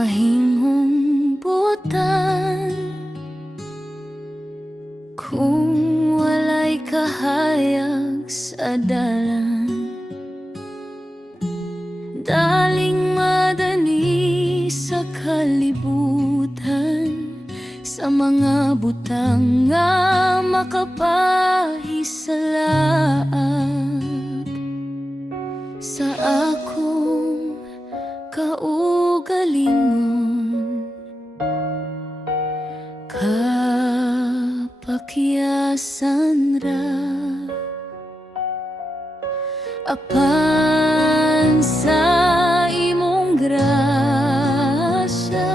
mahimong butan kung walay kahayag sa dalan. Daling madani sa kalibutan, sa mga butang nga makapahisalaag sa akong kaugalingon. Kapakyasan ra apan sa imong grasya,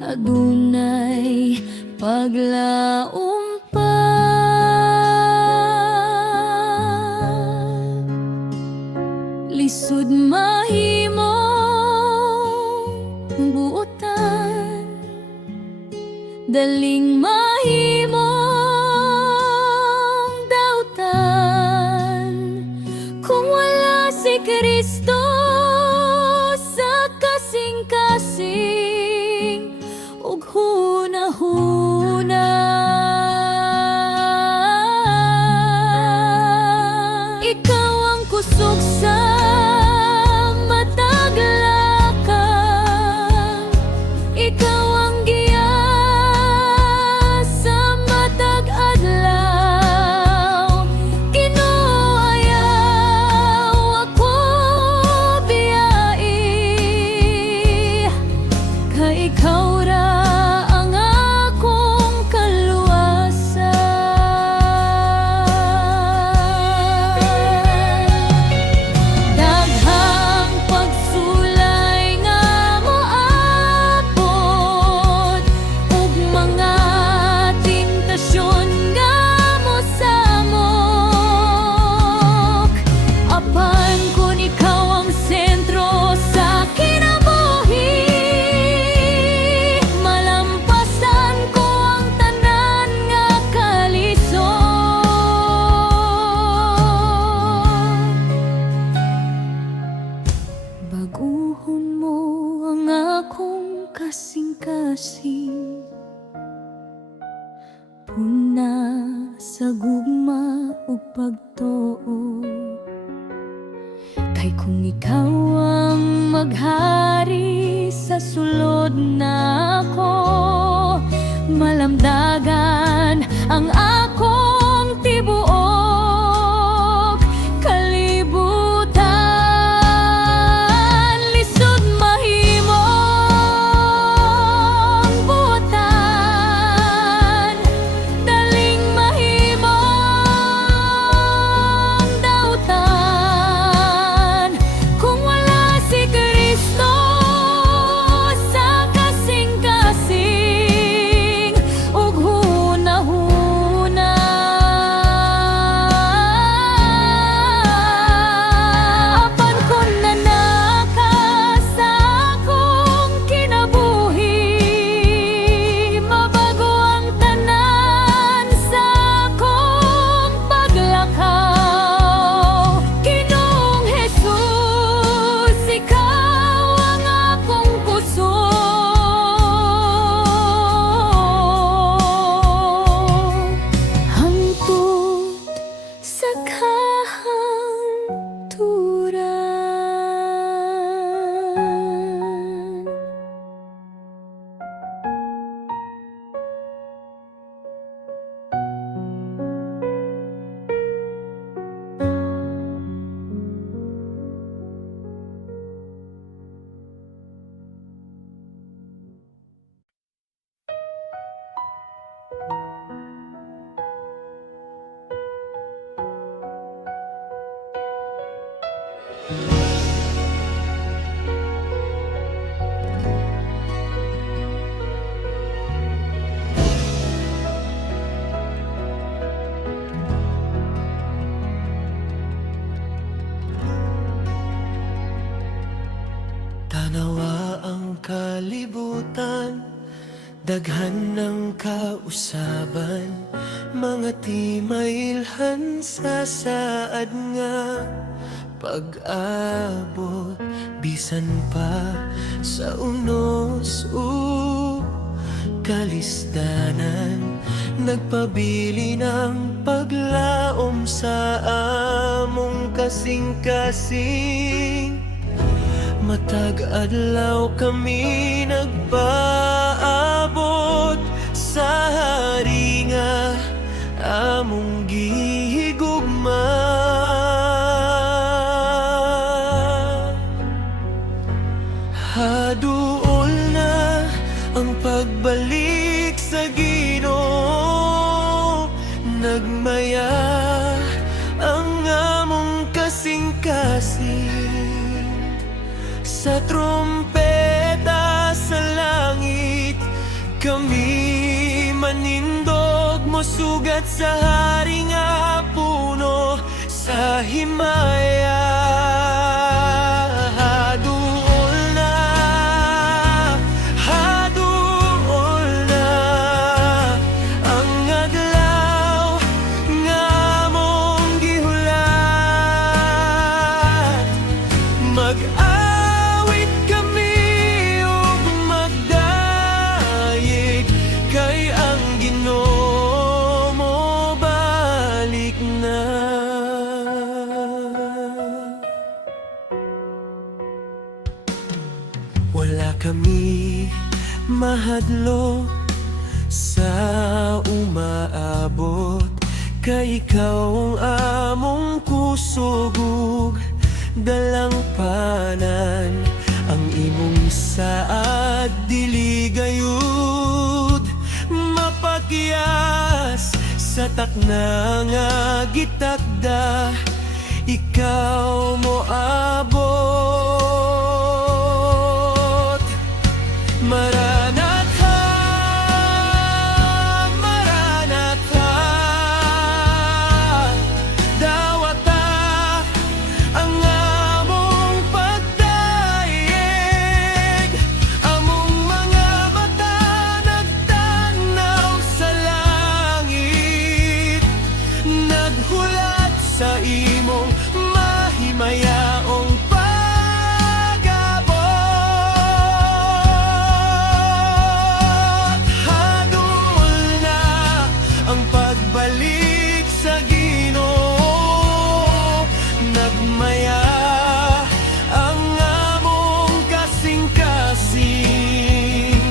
adunay paglaom pa. Lisud mahimong buotan, daling mahimong dautan kung wala si Kristo sa kasing-kasing ug hunahuna. Ikaw ang kusog sa matag lakang, ikaw ang giya sa matag adlaw. Ginoo, ayaw ako biyai, kay ikaw ra ang akong kaluwasan. Daghang pagsulay nga moabot ug mga tentasyon nga mosamok, apan kun ikaw ang sentro sa kinabuhi, malampasan ko ang tanan nga kalisod. Baguhon mo ang akong kasing-kasing, puna sa gugma ug pagtuo. Kay kung ikaw ang maghari sa sulod nako, malamdagan ang akong tibuok kalibutan. Lisod mahimong buotan, daling mahimong dautan kung wala si Kristo sa kasing-kasing ug hunahuna. Apan kun nanaka sa akong kinabuhi, mabago ang tanan sa akong paglakaw. Ginoong Jesus, ikaw ang akong kusog, hangtod sa kahangturan. Tanawa ang kalibutan, daghan ng kausaban, mga timailhan sa saad nga pag-abot. bisan pa sa unos kalisdanan, nagpabili ng paglaom sa among kasing-kasing. Matag adlaw kami nagpaabot sa hari nga among gihigugma. Haduol na ang pagbalik sa Ginoo, nagmaya ang among kasing-kasing. Sa trompeta sa langit kami manindog, mosugat sa hari nga puno sa himaya. Mag-awit kami ug magdayeg, kay ang Ginoo mo balik na. Wala kami mahadlo sa umaabot, kay ikaw ang among kusog dalang panan. Ang imong saad dili gayud mapakyas sa takna nga gitakda, ikaw mo abot. Maranatha, Maranatha, dawata ang among pagdayeg. Among mga mata nagtanaw sa langit, naghulat sa imong mahimayaong pag-abot. Hadul na ang pagbalik sa Ginoo, nagmaya ang among kasing-kasing.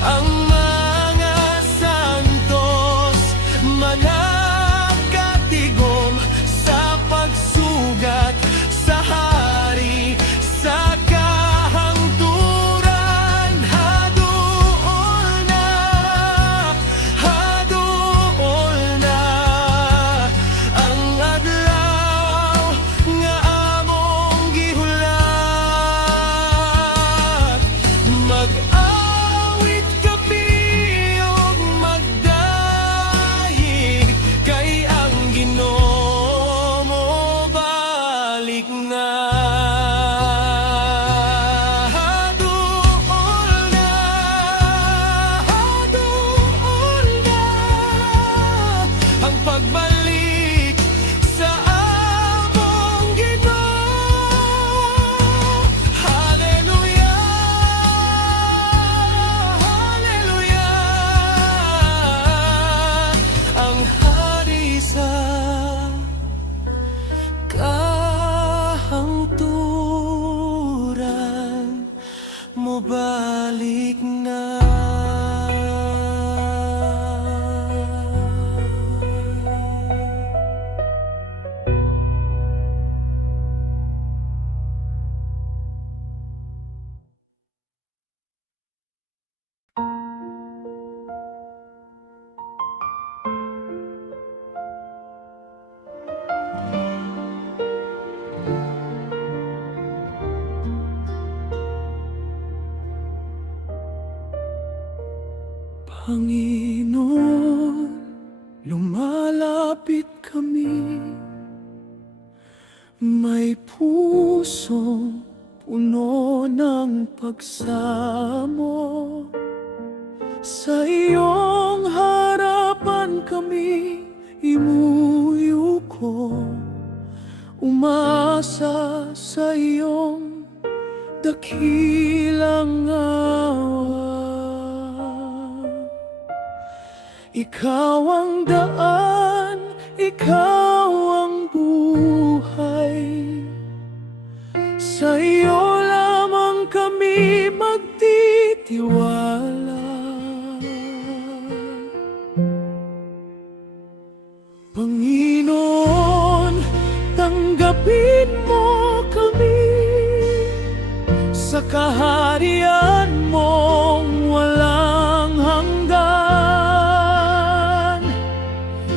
Ang mga santos manakatigom sa pagsugat sa hari sa kahangturan. Haduol na, haduol na ang adlaw nga among gihulat. Mag-awit kami ug magdayeg, kay ang Ginoo mo balik na. Haduol na, haduol na ang pagbalik sa among Ginoo. Hallelujah, hallelujah, ang hari sa kahangturan mo balik na. Panginoon, lumalapit kami, may pusong puno ng pagsamo. Sa iyong harapan kami imuyuko, umasa sa iyong dakilang awa. Ikaw ang daan, ikaw ang buhay. Sa iyo lamang kami magtitiwala. Panginoon, tanggapin mo kami sa kaharian mong walang hanggan.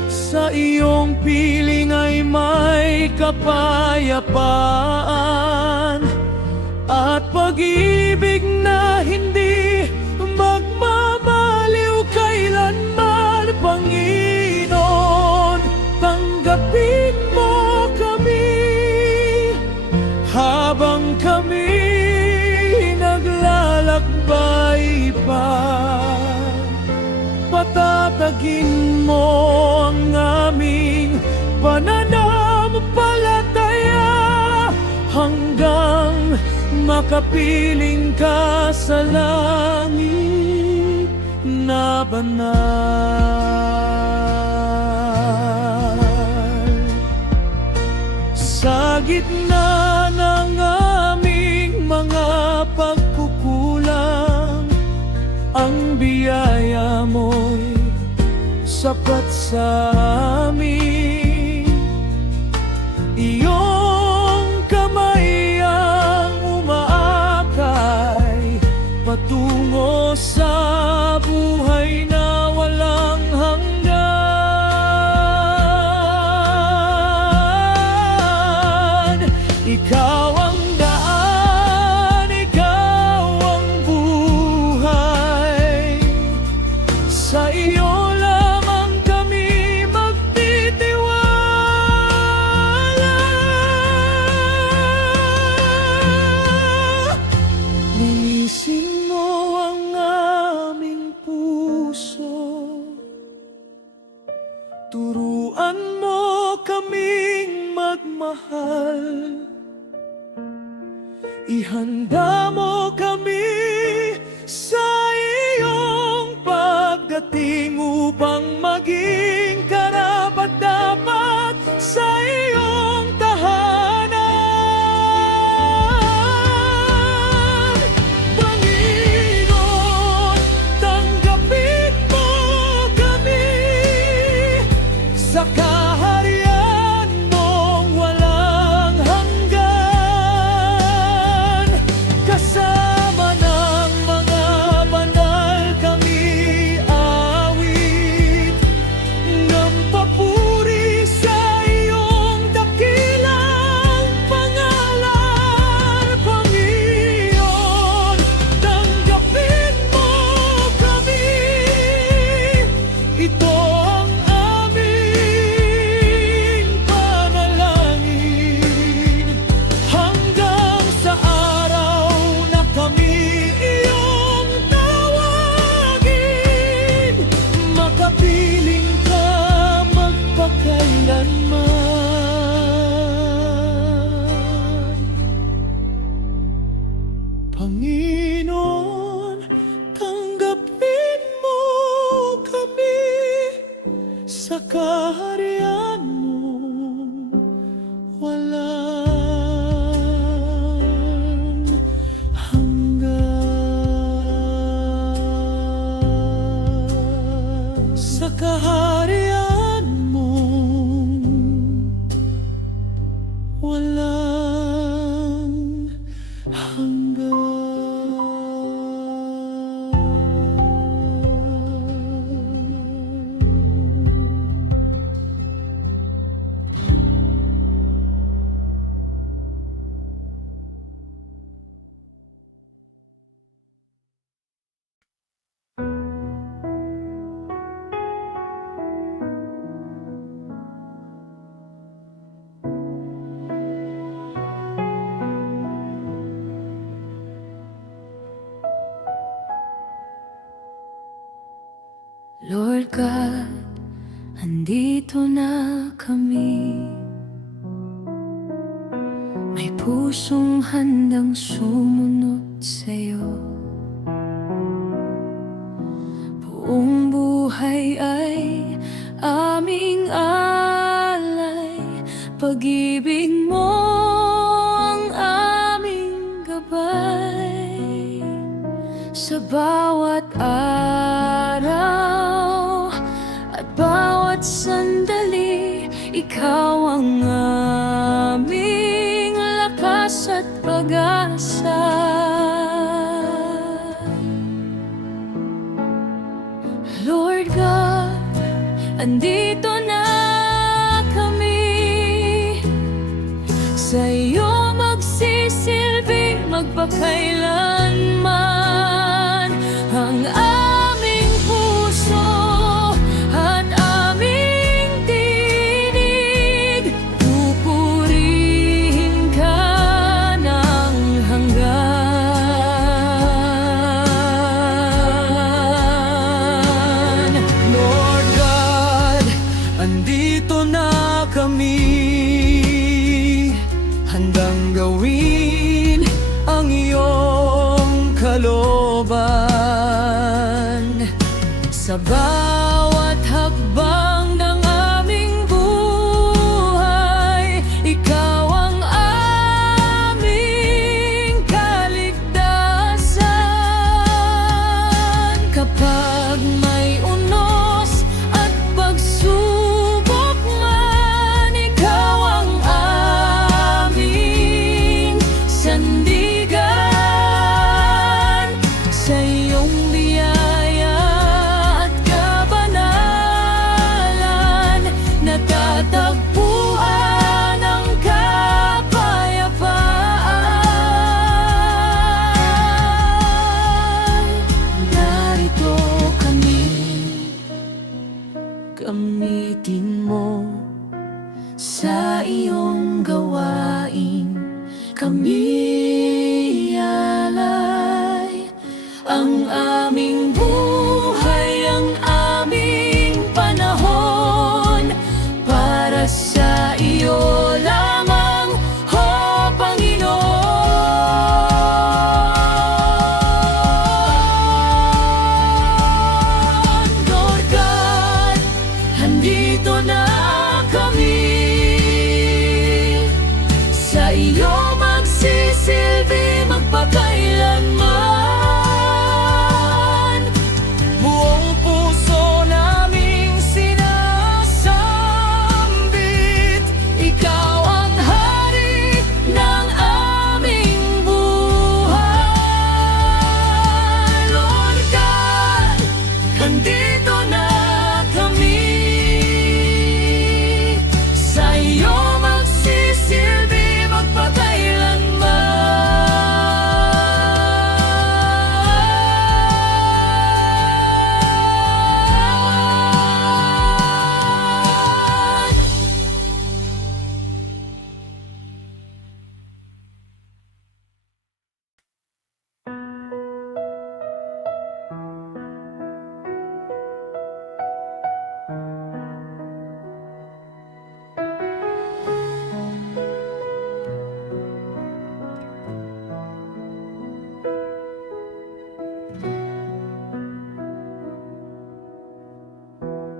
Sa iyong piling ay may kapayapaan at pag-ibig na hindi magmamaliw kailanman. Panginoon, tanggapin mo kami habang kami naglalakbay pa. Patatagin mo ang aming pananampalataya hanggang makapiling ka sa langit na banal. Sa gitna ng aming mga pagkukulang, ang biyaya mo'y sapat sa amin. Iyong kamay ang umaakay patungo sa buhay na walang hanggan. Ikaw ang daan, ikaw ang buhay. Sa iyo lamang kami magtitiwala. Linisin mo ang aming puso, turuan mo kaming magmahal. Ihanda mo kami sa iyong pagdating upang maging karapat-dapat sa iyong tahanan. Panginoon, tanggapin mo kami sa kaharian mong walang hanggan. Kasama ng mga banal kami awit ng papuri sa iyong dakilang pangalan. Panginoon, tanggapin mo kami. Ito ang aming panalangin hanggang sa araw na kami iyong tawagin. Makapiling ka magpakailanman. Panginoon, tanggapin mo kami sa kaharian mo walang hanggan. Sa kaharian mo walang Lord God, andito na kami. May puso pusong handang sumunod sa'yo. Buong buhay ay aming alay, pag-ibig mo ang aming gabay. Sa bawat araw at bawat sandali, ikaw ang aming lakas at pag-asa. Lord God, andito na kami, sa iyo magsisilbi magpakailanman. Ang aming puso at aming tinig, pupurihin ka ng hanggan. Lord God, andito na kami, handang gawin ang iyong kalooban. Sa bawat hakbang ng aming buhay, ikaw ang aming kaligtasan. Kapag may unos at pagsubok man, ikaw ang aming sandigan. Sa iyong biyaya at kabanalan, natatagpuan ang kapayapaan. Narito kami, gamitin mo sa iyong gawain. Kami alay ang aming buhay, ang aming panahon, para sa iyo lamang, o Panginoon. Lord God, andito na kami, sa iyo magsisilbi magpakailanman. Buong puso naming sinasambit, ikaw ang hari ng aming buhay. Lord God, andito na kami, sa iyo magsisilbi magpakailanman.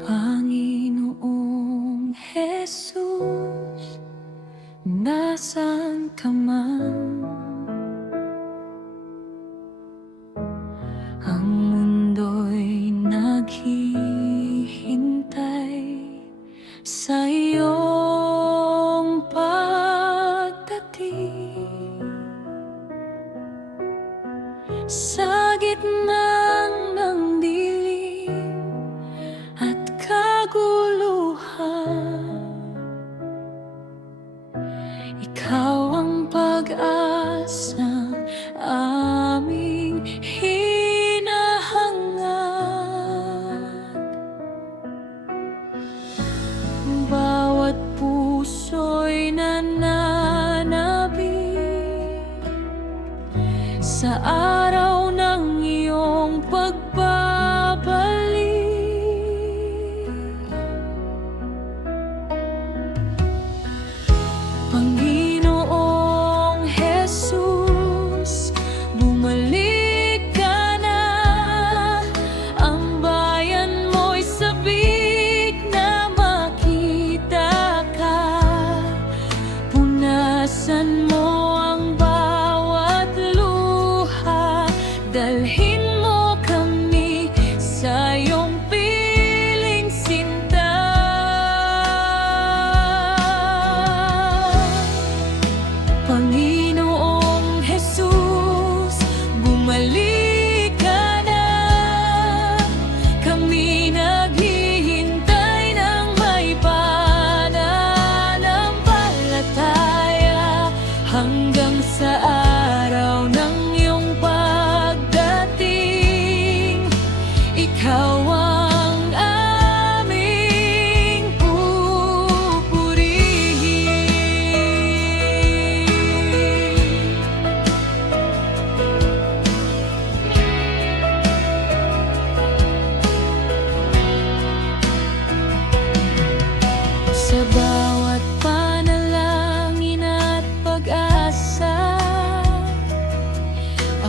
Panginoong Jesus, nasaan ka man? Ang mundo'y naghihintay sa iyong pagdating. Sa gitna ng dilim at kaguluhan, ikaw ang pag-asa aming hinahangad. Bawat puso'y nananabik sa araw ng iyong pagbabalik. Panginoong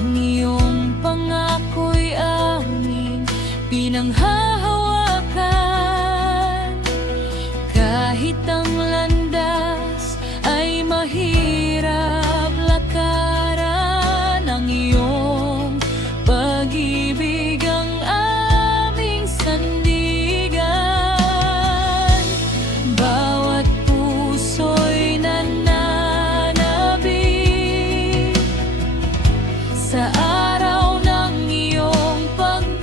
Ang iyong pangako'y aming pinanghahawakan. Kahit ang landas ay mahirap lakaran, ang iyong pag-ibig ang aming sandigan. Bawat puso'y nananabik sa araw ng iyong pagbabalik.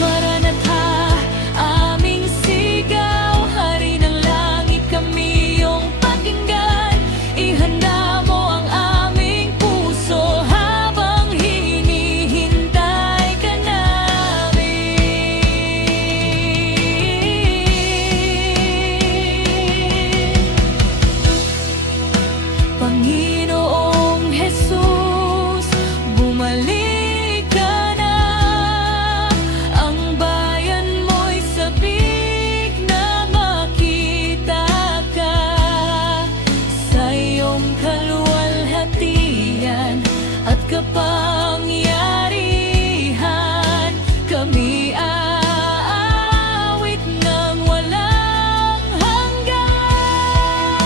Maranatha, aming sigaw, Hari ng langit, kami iyong pakinggan. Ihanda mo ang aming puso habang hinihintay ka namin. Panginoong Jesus, bumalik ka na. Ang bayan mo'y sabik na makita ka. Sa iyong kaluwalhatian at kapangyarihan, kami aawit ng walang hanggan.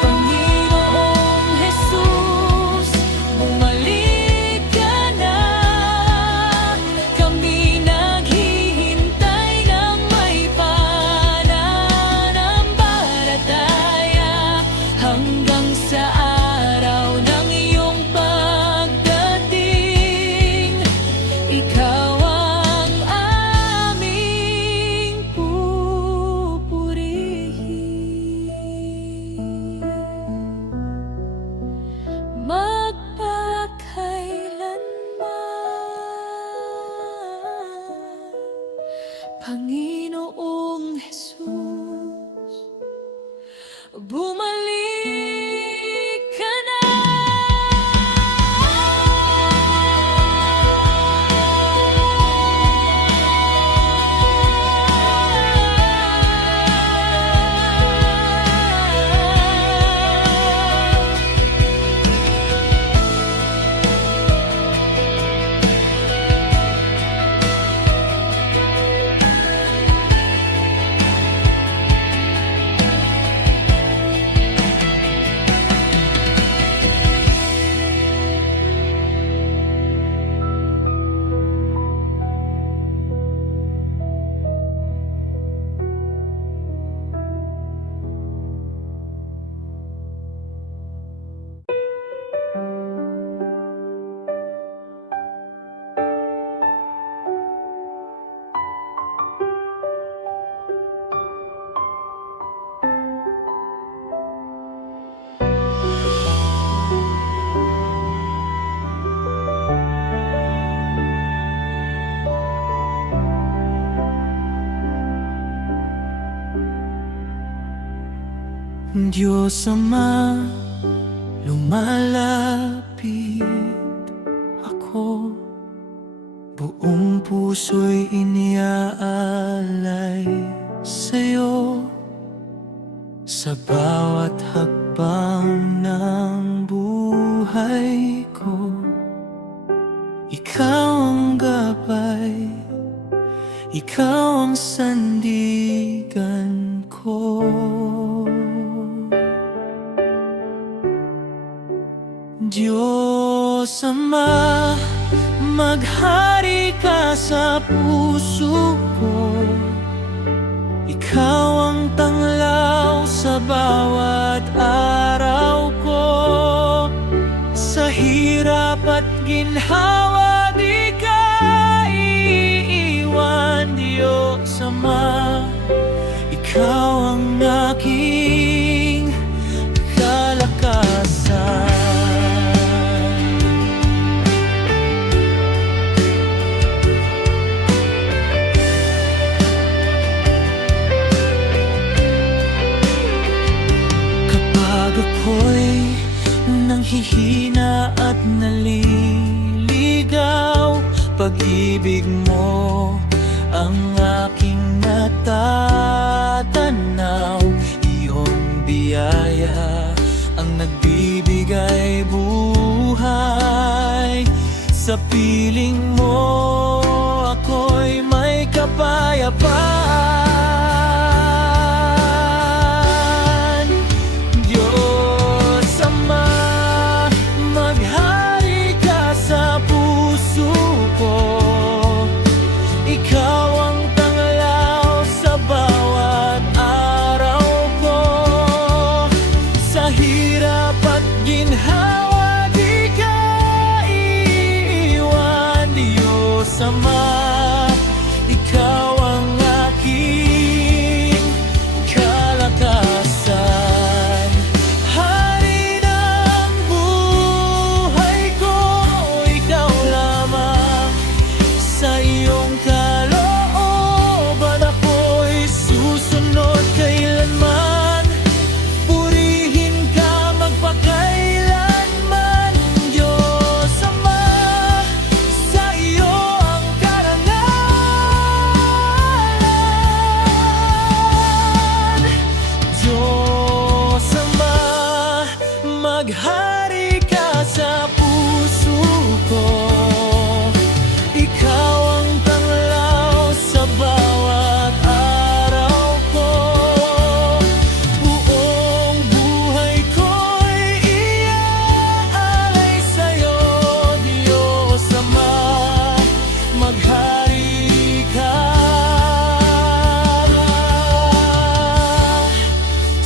Panginoong Jesus, bumalik ka na. Kami naghihintay ng may pananampalataya hanggang sa araw ng iyong pagdating. Ikaw ang aming pupurihin magpakailanman. Panginoong Jesus, bumalik ka na. Diyos Ama, lumalapit ako, buong puso'y iniaalay sa'yo. Sa bawat hakbang ng buhay ko, ikaw ang gabay, ikaw ang sandigan ko. Diyos Ama, maghari ka sa puso ko. Ikaw ang tanglaw sa bawat araw ko. Sa hirap at ginhawa, di ka iiwan, Diyos Ama. Ikaw ang aking kalakasan. Ako'y nanghihina at naliligaw, pag-ibig mo ang aking natatanaw. Iyong Sa piling mo ako'y may kapayapaan. Diyos Ama, maghari ka sa puso ko. Ikaw ang tanglaw sa bawat araw ko. Sa hirap at ginhawa di ka iiwan. Diyos Ama, ikaw ang aking kalakasan. Hari ng buhay ko, ikaw lamang. Sa iyong kalooban ako'y susunod kailanman. Purihin ka magpakailanman. Diyos Ama, sa iyo ang karangalan. Diyos Ama, maghari ka sa puso ko. Ikaw ang tanglaw sa bawat araw ko. Buong buhay ko'y iaalay sa'yo. Diyos Ama, maghari ka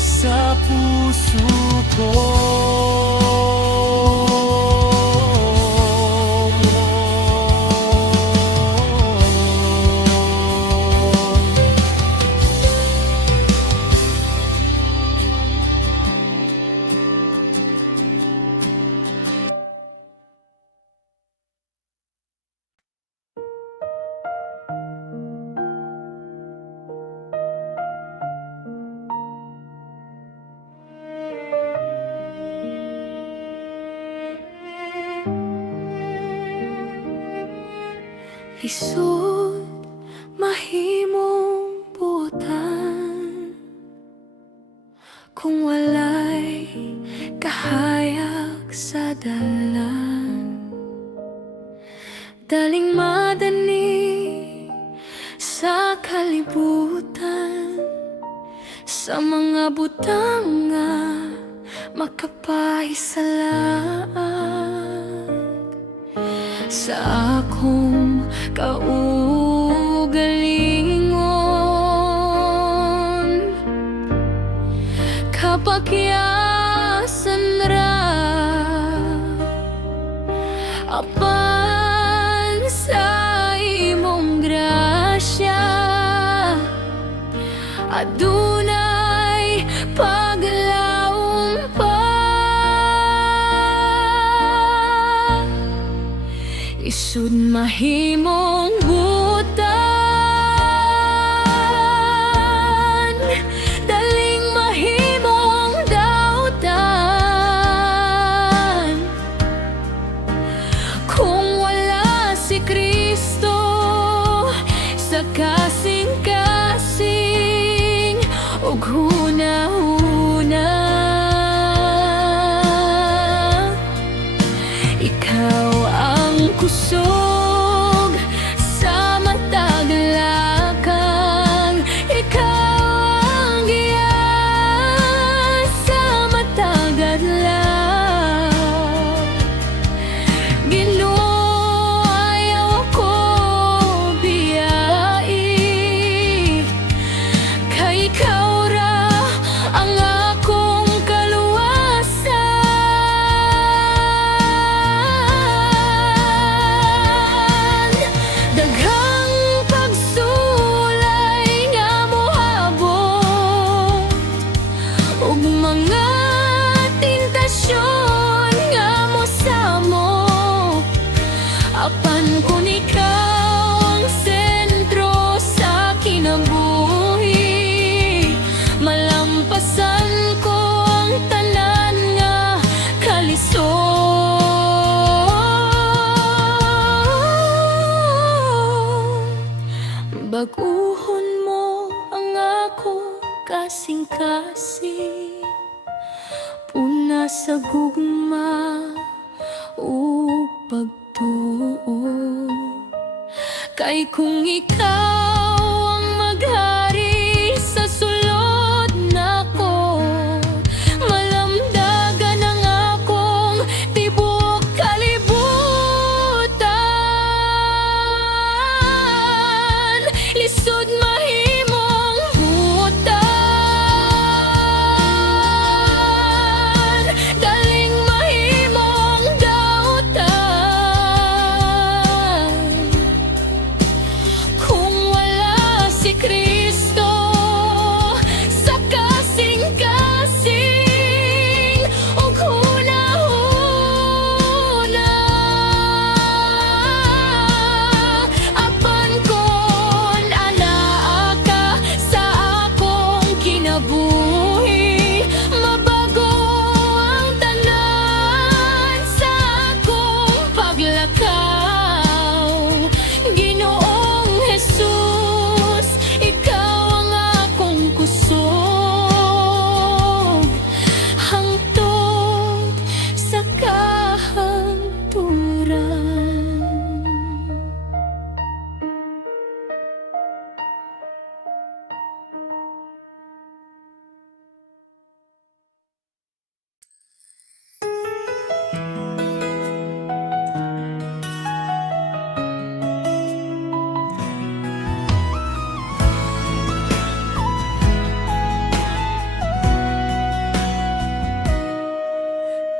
sa puso ko. Lisod mahimong butan kung walay kahayag sa dalan. Daling madani sa kalibutan, sa mga butang nga makapahisalaan. Sa akong kaugalingon, kapagyasan ra apan sa imong grasya. Adunay paglaom pa. Isud mahimong butan, daling mahimong dautan. Kung wala si Kristo sa kasing-kasing ug hunahuna, ikaw ang kusog sa matag lakang. Ikaw ang giyas sa matag adlaw. Ginoo, ayaw ako biyai, kay ikaw ra ang akong kaluwasan. Daghang pagsulay nga mohabot, ug mga tentasyon nga mosamo. Apan kung ikaw ang sentro sa kinabuhi, malampasan ko ang tanan nga kalisod. Baguhon mo ang ako kasing-kasing, puna sa gugma ug pagtuo. tuo. Kay kung ikaw ang maghari sa sulod nako, malamdagan ang akong tibuok kalibutan. Lisod mahimong butan, daling mahimong dautan. Kung wala si Kristo sa kasing-kasing ug hunahuna, apan kon anaa ka sa akong kinabuhi, mabago ang tanan sa akong paglakaw. Ginoong Jesus, ikaw ang akong kusog, hangtod sa kahangturan.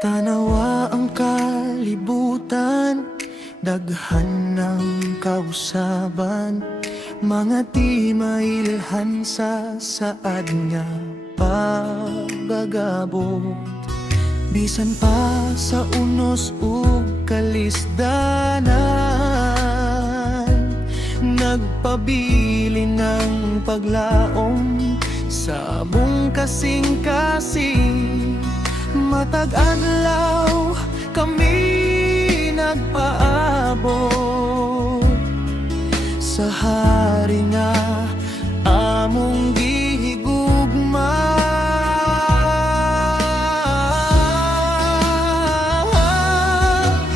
Tanawa ang kalibutan, daghan ng kausaban, mga di mailhan sa saad nga pagagabot. Bisan pa sa unos ug kalisdanan, nagpabili ng paglaom sa among kasing-kasing. Matag adlaw kami nagpaabot sa hari nga among gihigugma.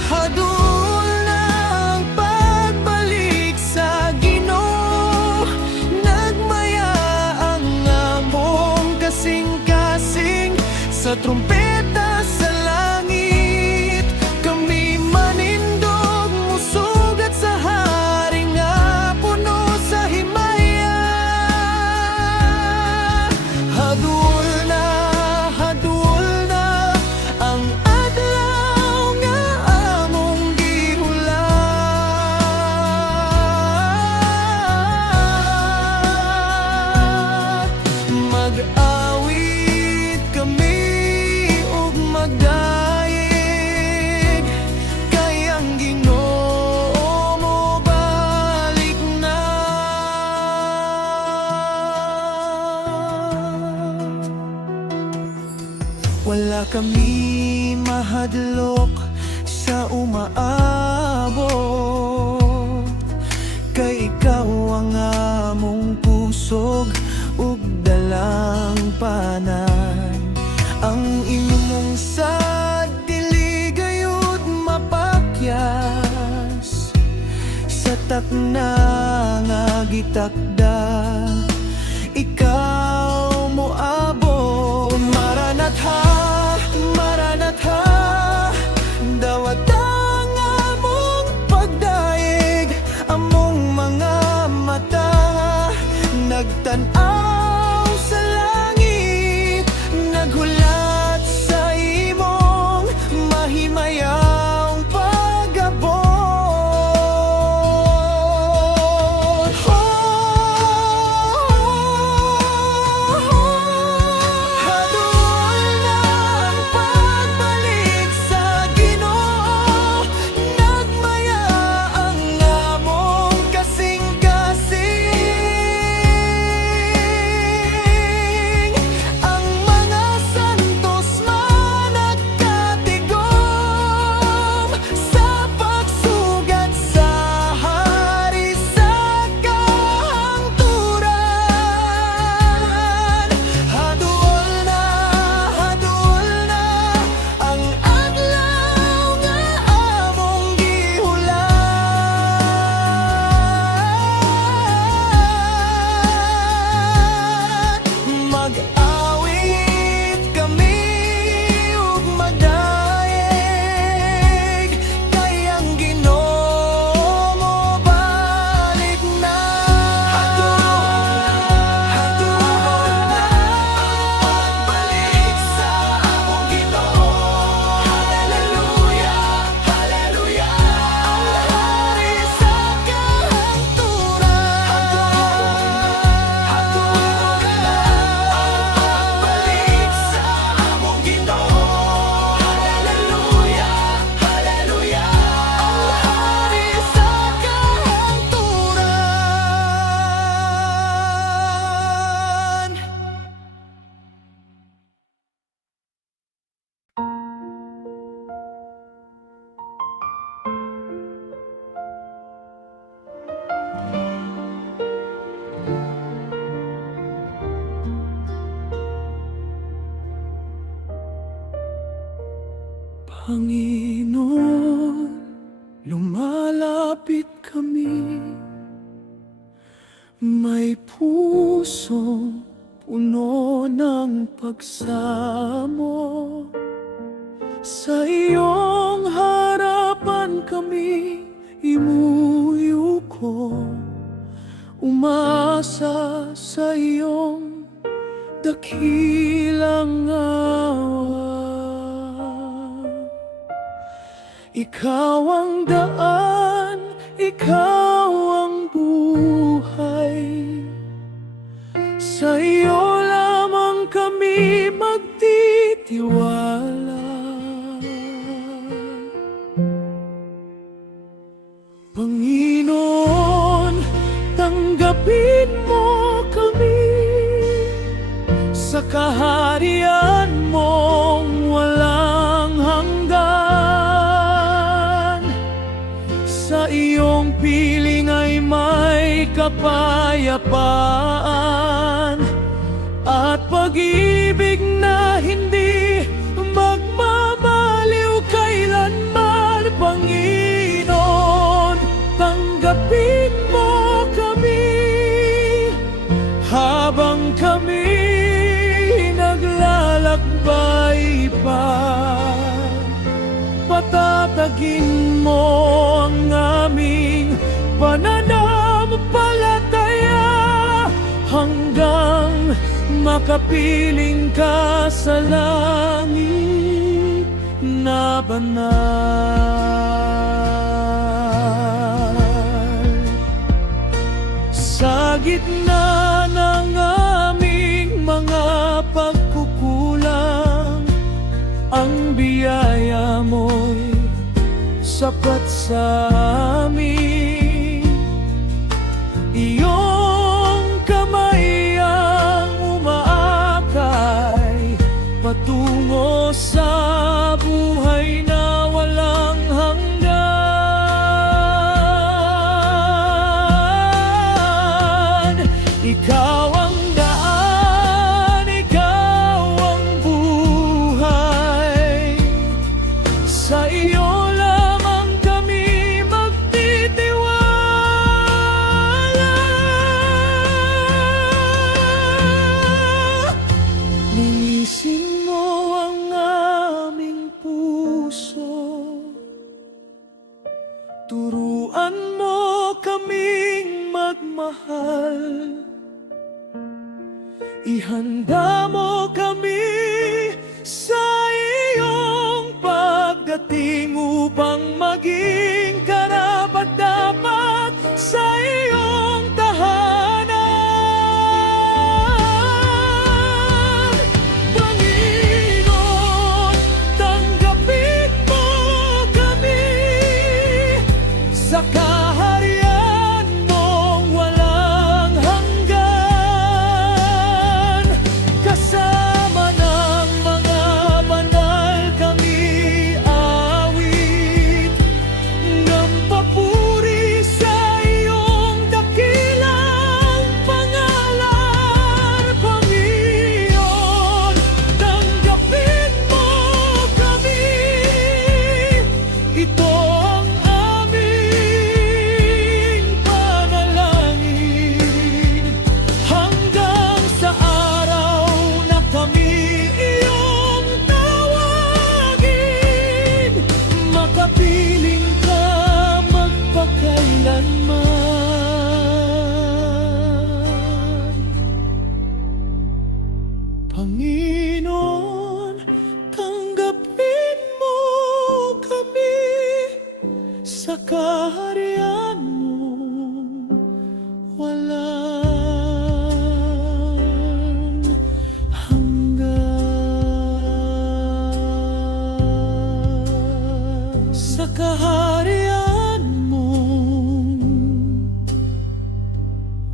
Hadul na ang pagbalik sa Ginoo, nagmaya ang among kasing-kasing sa trumpeta sa langit. Kami manindog musugat sa hari nga puno sa himaya. Hadul na ang adlaw nga among gihulat. Mag-awit kami ug magdaig, kay ang Ginoo mo balik na. Wala kami mahadlok sa umaabot, kay ikaw ang among pusog ug dalang panan. Ang imong sa dili gayud mapakyas sa takna nga gitakda. Ikaw moabot. Maranatha, Maranatha, dawata ang among pagdaig. Among mga mata nagtan-aw sa langit, naghulat sa imong mahimayang pag-abot. Oh, Panginoon, lumalapit kami, may pusong puno ng pagsamo. Sa iyong harapan kami imuyuko, umasa sa iyong dakilang awa. Ikaw ang daan, ikaw ang buhay, sa iyo lamang kami magtitiwala. Panginoon, tanggapin mo kami sa kaharian mong walang hanggan. Sa iyong piling ay may kapayapaan at pag-ibig na hindi magmamaliw kailanman. Panginoon, tanggapin mo kami habang kami naglalakbay pa. Patatagin mo ang aming pananampalataya hanggang makapiling ka sa langit na banal. Sa gitna ng aming mga pagkukulang, ang biyaya mo'y sapat sa amin. Iyong kamay ang umaakay patungo sa buhay na walang hanggan. Ikaw ang daan, ikaw ang buhay, sa iyo lamang kami magtitiwala. Linisin mo ang aming puso, turuan mo kaming magmahal, ihanda mo kami sa iyong pagdating upang maging karapat-dapat sa iyong tahanan. Panginoon, tanggapin mo kami sa kaharian mong walang hanggan. Kasama ng mga banal kami awit ng papuri sa iyong dakilang pangalan. Panginoon, tanggapin mo kami, ito ang aming panalangin, hanggang sa araw na kami iyong tawagin, makapiling ka magpakailanman. Panginoon, tanggapin mo kami sa kaharian mo walang hanggan. Sa kaharian mo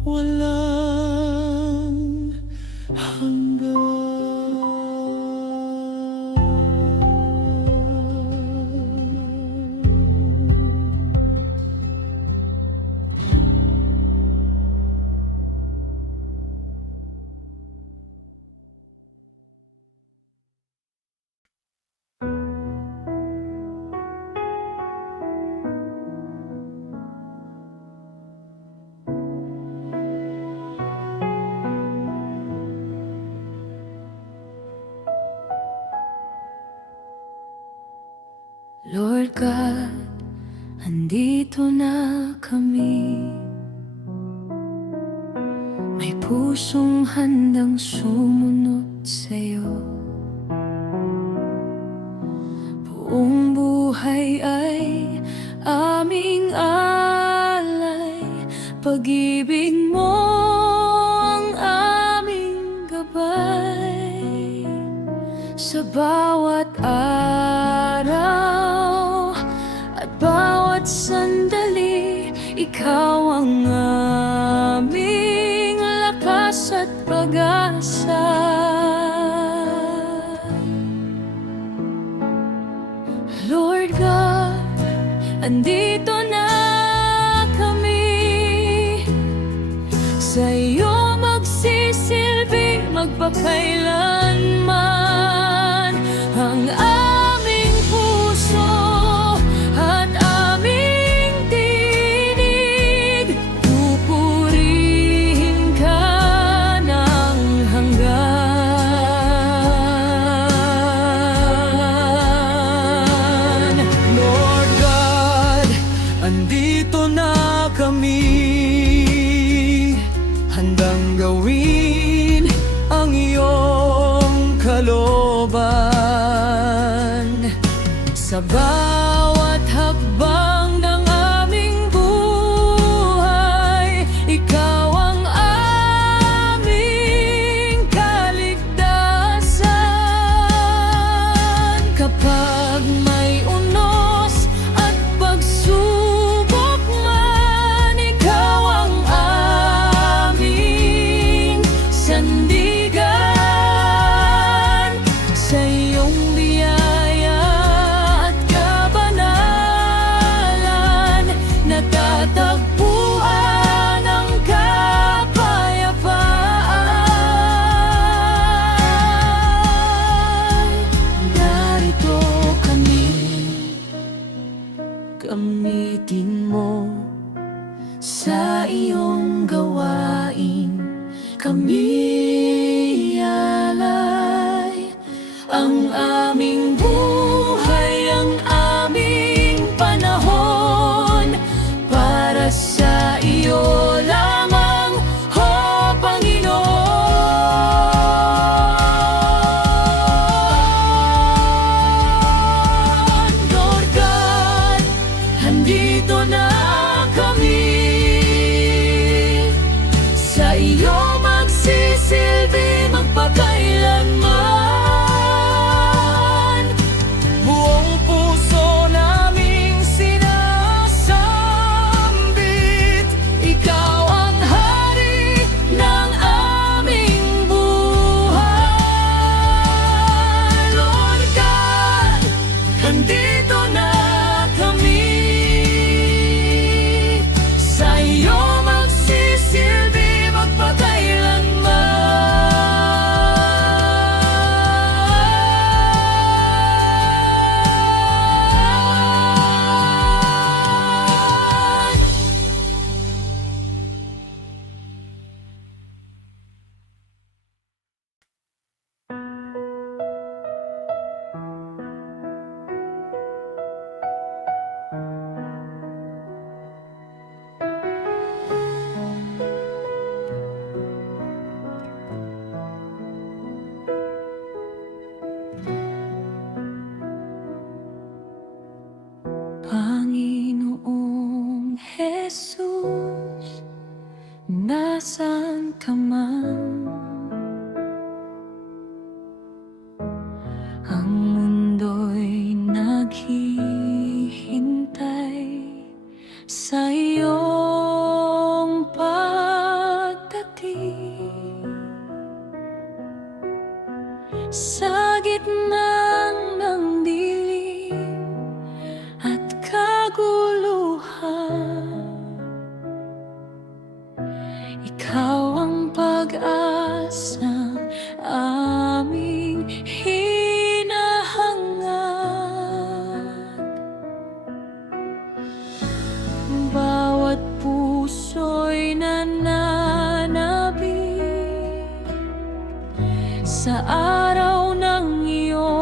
walang hanggan. Lord God, andito na kami. May pusong handang sumunod sa'yo. Buong buhay ay aming alay. Pag-ibig mo ang aming gabay. Sa bawat araw at bawat sandali, ikaw ang aming lakas at pag-asa. Lord God, andito na kami. Sa'yo magsisilbi magpakailanman ang aming puso at aming tinig. Pupurihin ka ng hanggan. Lord God, andito na kami, handang gawin ang iyong kalooban. Sa bawat hakbang ng aming buhay, ikaw ang aming kaligtasan. Kapag may unos at pagsubok man, ikaw ang aming sandigan. Sa iyong biyaya at kabanalan, natatagpuan ang kapayapaan. Narito kami, gamitin mo sa iyong gawain. Kami alay ang aming buhay, ang aming panahon para sa iyo lamang, o Panginoon. Lord God, andito na kami. Sa iyo magsisilbi magpakailanman. Buong puso naming sinasambit, Ikaw ang hari ng aming buhay. Lord God, andito na kami. Sa iyo magsisilbi magpakailanman. Panginoong Jesus, nasaan ka man? Ang mundo'y naghihintay sa iyong pagdating. Sa gitna ng dilim at kaguluhan, ikaw ang pag-asa aming hinahangad. Bawat puso'y nananabik sa araw ng iyong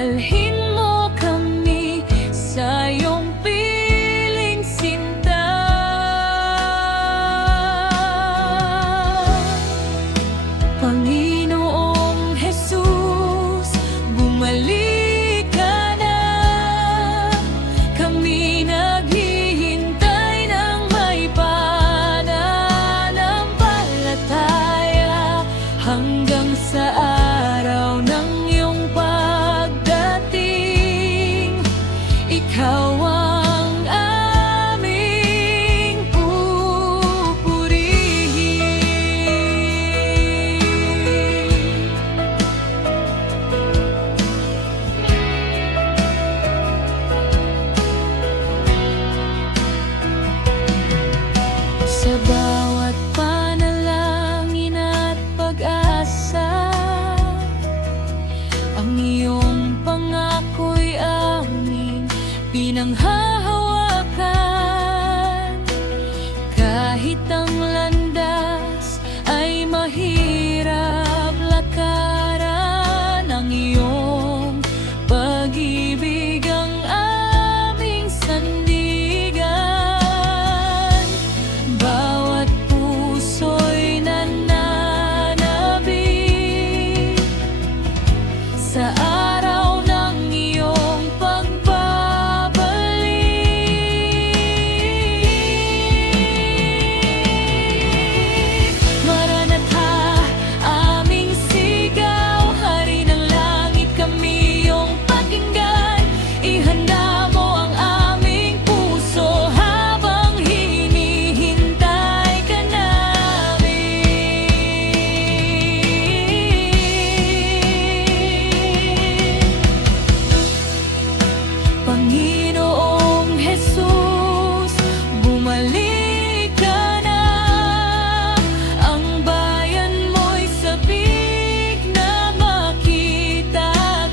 Dalhin mo kami sa iyong piling sinta. Panginoong Jesus, bumalik ka na. Kami naghihintay ng may pananampalataya hanggang sa araw ng iyong pagdating. Ikaw ang aming pupurihin. Sa bawat panalangin at pag-asa, ang iyong pangako'y aming pinanghahawakan. Kahit ang landas ay mahirap lakaran, ang iyong pag-ibig ang aming sandigan. Bawat puso'y nananabik sa araw ng iyong pagbabalik. Maranatha, aming sigaw, Hari ng langit, kami iyong pakinggan. Ihanda mo ang aming puso habang hinihintay ka namin. Panginoong Jesus, bumalik ka na. Ang bayan mo'y sabik na makita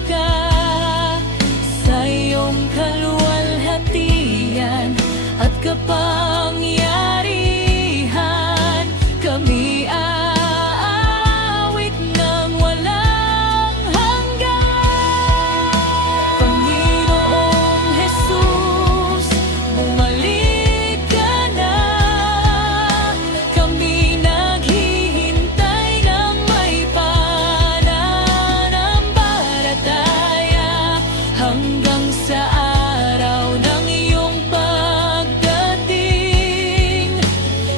ka. Sa iyong kaluwalhatian at kapangyarihan, kami aawit ng walang hanggan. Panginoong Jesus, bumalik ka na. Kami naghihintay ng may pananampalataya hanggang sa araw ng iyong pagdating.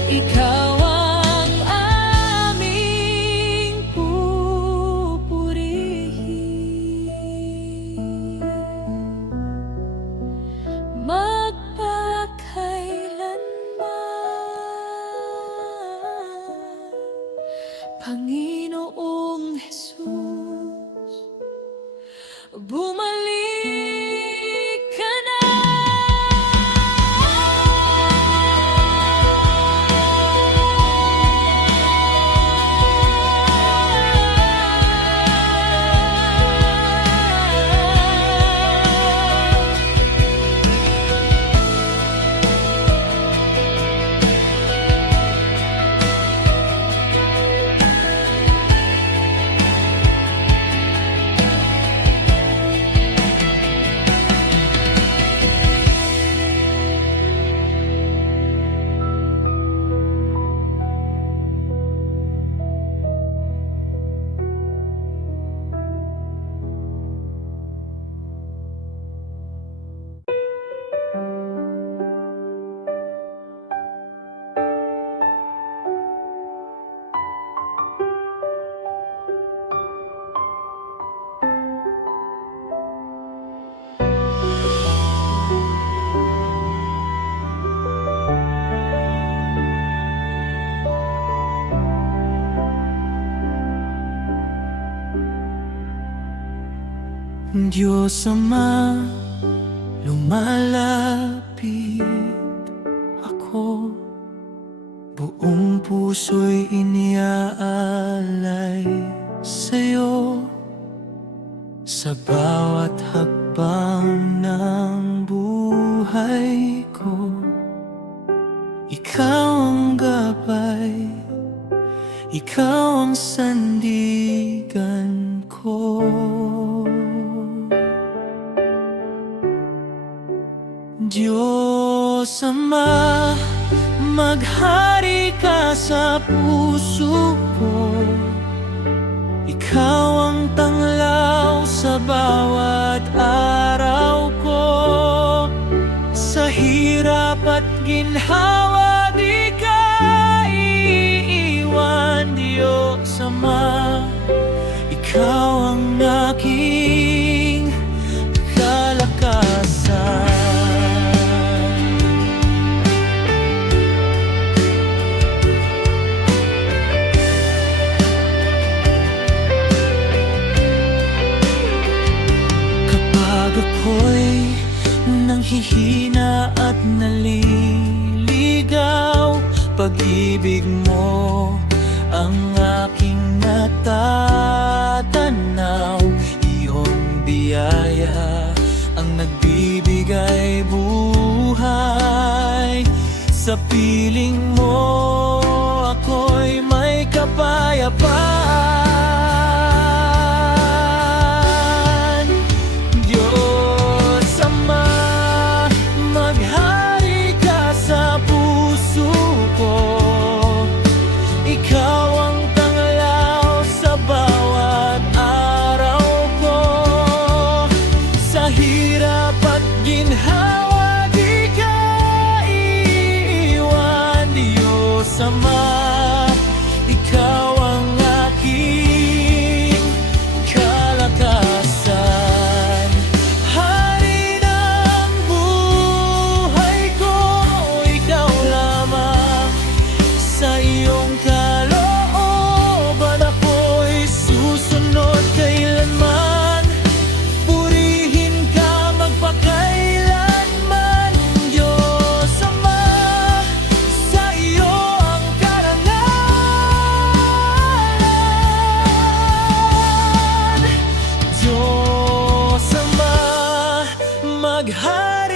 Ikaw ang aming pupurihin. Magpakailanman, Panginoong Jesus, bumalik ka na. Diyos Ama, lumalapit ako. Buong puso'y iniaalay sa'yo. Sa bawat hakbang ng buhay ko, ikaw ang gabay, ikaw ang sandigan ko. Diyos Ama, maghari ka sa puso ko. Ikaw ang tanglaw sa bawat araw ko. Sa hirap at ginhawa di ka iiwan, Diyos Ama. Ikaw ang aking kalakasan. Kapag ako'y nanghihina at naliligaw, pag-ibig mo ang aking natatanaw. Iyong biyaya ang nagbibigay buhay. Sa piling mo ako'y may kapayapaan. Diyos Ama, maghari ka sa puso ko. Ikaw ang tanglaw sa bawat araw ko. Sa hirap at ginhawa di ka iiwan, Diyos Ama. Ikaw ang aking kalakasan. Hari ng buhay ko, ikaw lamang. Sa iyong kalooban ako'y susunod kailanman. Purihin ka magpakailanman, Diyos Ama. Sa iyo ang karangalan. Diyos Ama, maghari